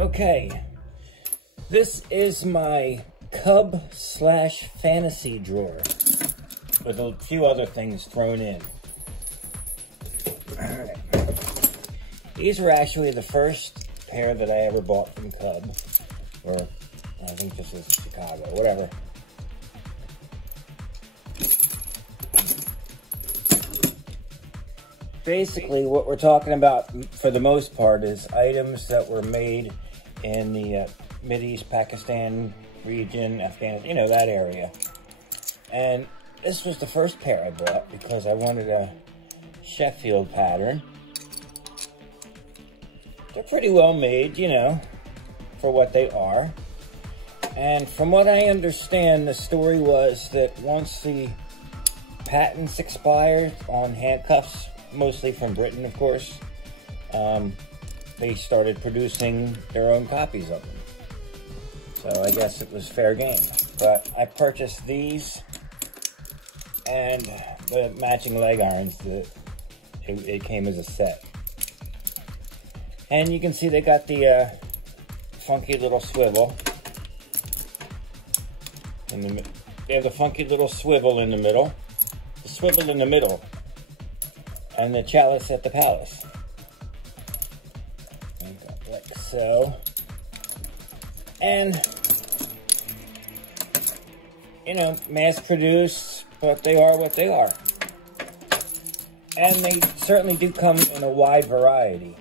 Okay, this is my cub/fantasy drawer with a few other things thrown in. Alright. These were actually the first pair that I ever bought from Cub, or I think this was Chicago, whatever. Basically, what we're talking about for the most part is items that were made in the Mideast, Pakistan region, Afghanistan, you know, that area. And this was the first pair I bought because I wanted a Sheffield pattern. They're pretty well made, you know, for what they are. And from what I understand, the story was that once the patents expired on handcuffs, mostly from Britain, of course, they started producing their own copies of them. So I guess it was fair game. But I purchased these and the matching leg irons. It came as a set. And you can see they got the funky little swivel. They have the funky little swivel in the middle. The swivel in the middle. And the chalice at the palace. Like so. And, you know, mass produced, but they are what they are. And they certainly do come in a wide variety.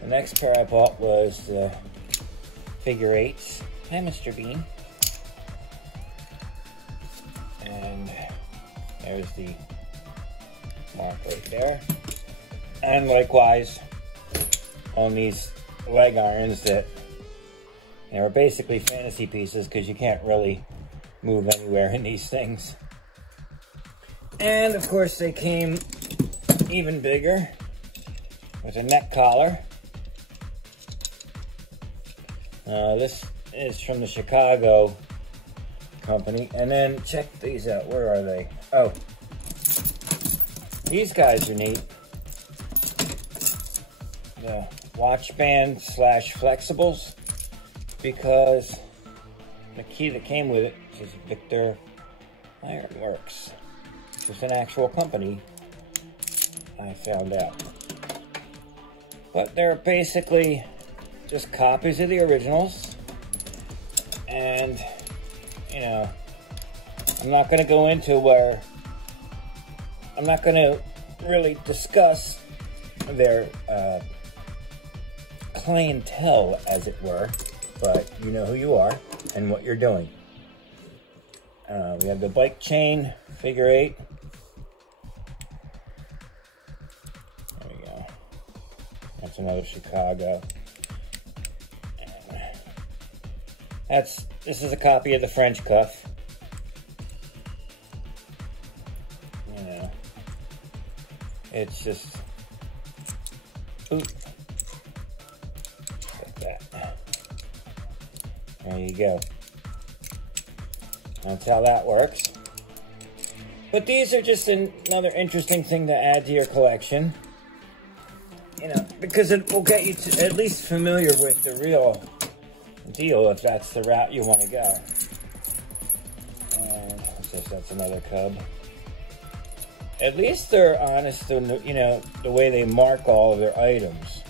The next pair I bought was the figure eights. Hi, Mr. Bean. And there's the mark right there. And likewise on these leg irons that are basically fantasy pieces because you can't really move anywhere in these things. And of course they came even bigger with a neck collar. This is from the Chicago company. And then check these out. Where are they? Oh, these guys are neat. The watch band / flexibles, because the key that came with it is Victor Ironworks. It's an actual company, I found out. But they're basically just copies of the originals. And, you know, I'm not going to go into where I'm not going to really discuss their clientele, as it were, but you know who you are and what you're doing. We have the bike chain figure eight. There we go. That's another Chicago. This is a copy of the French cuff. You know, it's just, oop, like that. There you go. That's how that works. But these are just another interesting thing to add to your collection. You know, because it will get you to at least familiar with the real deal if that's the route you want to go. And that's another Cub. At least they're honest in, you know, the way they mark all of their items.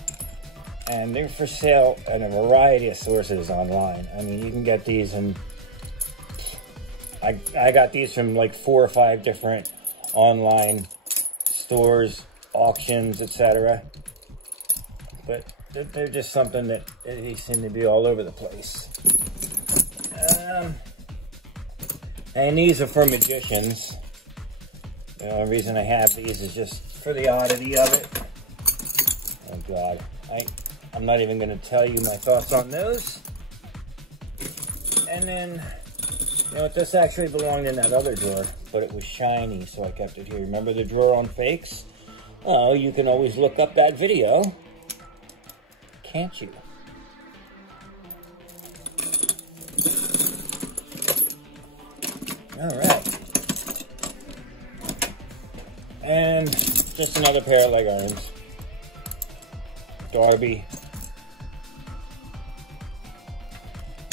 And they're for sale at a variety of sources online. I mean, you can get these in, I got these from like 4 or 5 different online stores, auctions, etc. But they're just something that they seem to be all over the place. And these are for magicians. The only reason I have these is just for the oddity of it. Oh God, I'm not even going to tell you my thoughts on those. And then, you know what, this actually belonged in that other drawer, but it was shiny, so I kept it here. Remember the drawer on fakes? Well, you can always look up that video, can't you? All right. Just another pair of leg irons. Darby.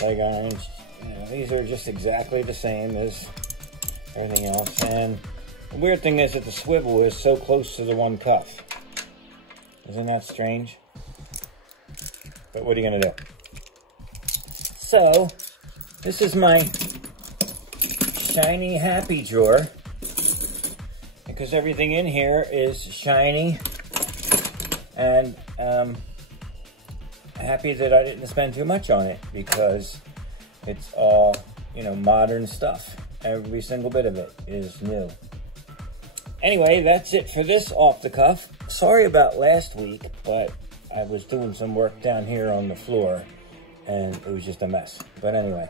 Leg irons. You know, these are just exactly the same as everything else. And the weird thing is that the swivel is so close to the one cuff. Isn't that strange? But what are you gonna do? So, this is my shiny happy drawer. Because everything in here is shiny. And happy that I didn't spend too much on it, because it's all, you know, modern stuff. Every single bit of it is new. Anyway, that's it for this off the cuff. Sorry about last week, but I was doing some work down here on the floor and it was just a mess. But anyway.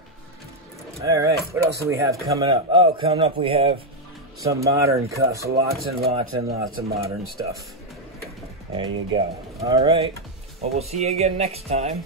All right, what else do we have coming up? Oh, coming up we have some modern cuffs. Lots and lots and lots of modern stuff. There you go. All right. Well, we'll see you again next time.